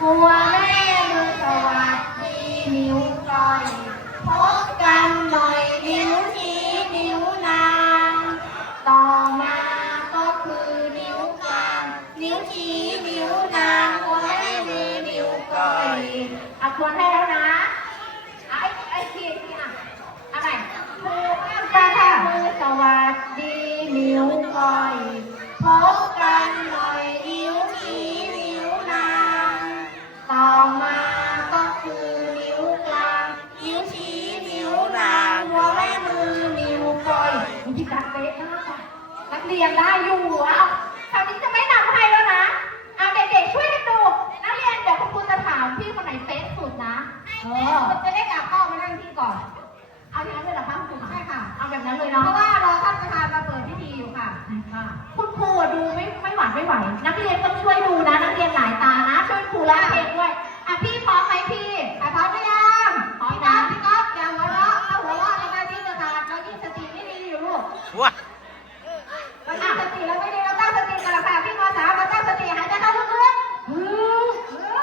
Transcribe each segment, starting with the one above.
ครัวแม่มืสวัสดีนิ้วก้อยพบกันหน่ยนิ้วชี้นิ้วนางต่อมาก็คือนิ้วกางนิ้วชี้นิ้วนางควแม่มือนิ้วก้อยอ่ควรให้แล้วนะไอ้ไอ้ที่อะอะไรครูเรื่ะมืสวัสดีนิ้วก้อยพบ อยวิธีการเป๊ะมากค่ะนักเรียนได้อยู่อะคราวนี้จะไม่นำให้แล้วนะเอาเด็กๆช่วยกันดูนักเรียนเดี๋ยวคุณครูจะถามพี่คนไหนเป๊ะสุดนะเออจะได้กลับเข้ามานั่งที่ก่อน เอาอย่างนั้นเลยเหรอคะคุณครูใช่ค่ะ เอาแบบนั้นเลยเนาะ เพราะว่ารอท่านประธานมาเปิดพิธีอยู่ค่ะค่ะ คุณครูอะดูไม่ไม่หวานไม่ไหว นักเรียนต้องช่วยดูนะ นักเรียนหลายตานะ ช่วยครูร้องเพลงด้วยอะ ว้าเราตั้งสติแล้วไม่ดีเราตั้งสติกันละค่ะพี่มสามเราตั้งสติหายใจเข้าลึกๆฮึ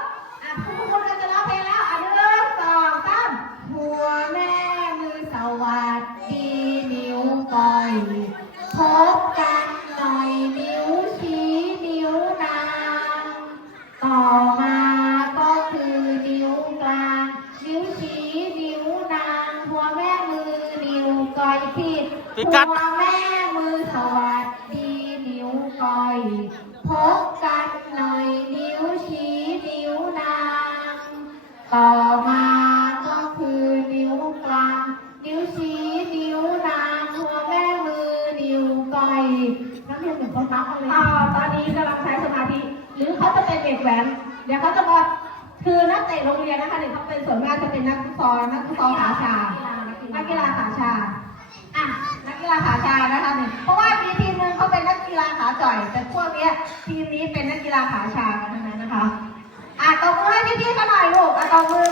บอะคุณคุณก็จะร้องเพลงแล้วอะหนึ่งสองสามหัวแม่มือสวัสดีนิ้วก้อยพบกันหน่อยนิ้วชี้นิ้วนางต่อมาก็คือนิ้วกลางนิ้วชี้นิ้วนางหัวแม่มือนิ้วก้อยผิด พิกัดหัวแม่มือสวัสดีนิ้วก้อยพบกันหน่อยนิ้วชี้นิ้วนาง ต่อมาก็คือนิ้วกลางนิ้วชี้นิ้วนางหัวแม่มือนิ้วก้อยนักเรียนเหมือนคนรักกันเลยอ่าตอนนี้กำลังใช้สมาธิหรือเขาจะเป็นเด็กแหวนเดี๋ยวเขาจะมาคือนักเตะโรงเรียนนะคะเด็กเขาเป็นส่วนมากจะเป็นนักฟุตซอลนักฟุตซอลขาชา่อย แต่พวกเนี้ยทีมนี้เป็นนักกีฬาขาชากันทั้งนั้นนะคะอะตบมือให้พี่ๆเขาหน่อยลูกอะตบมือ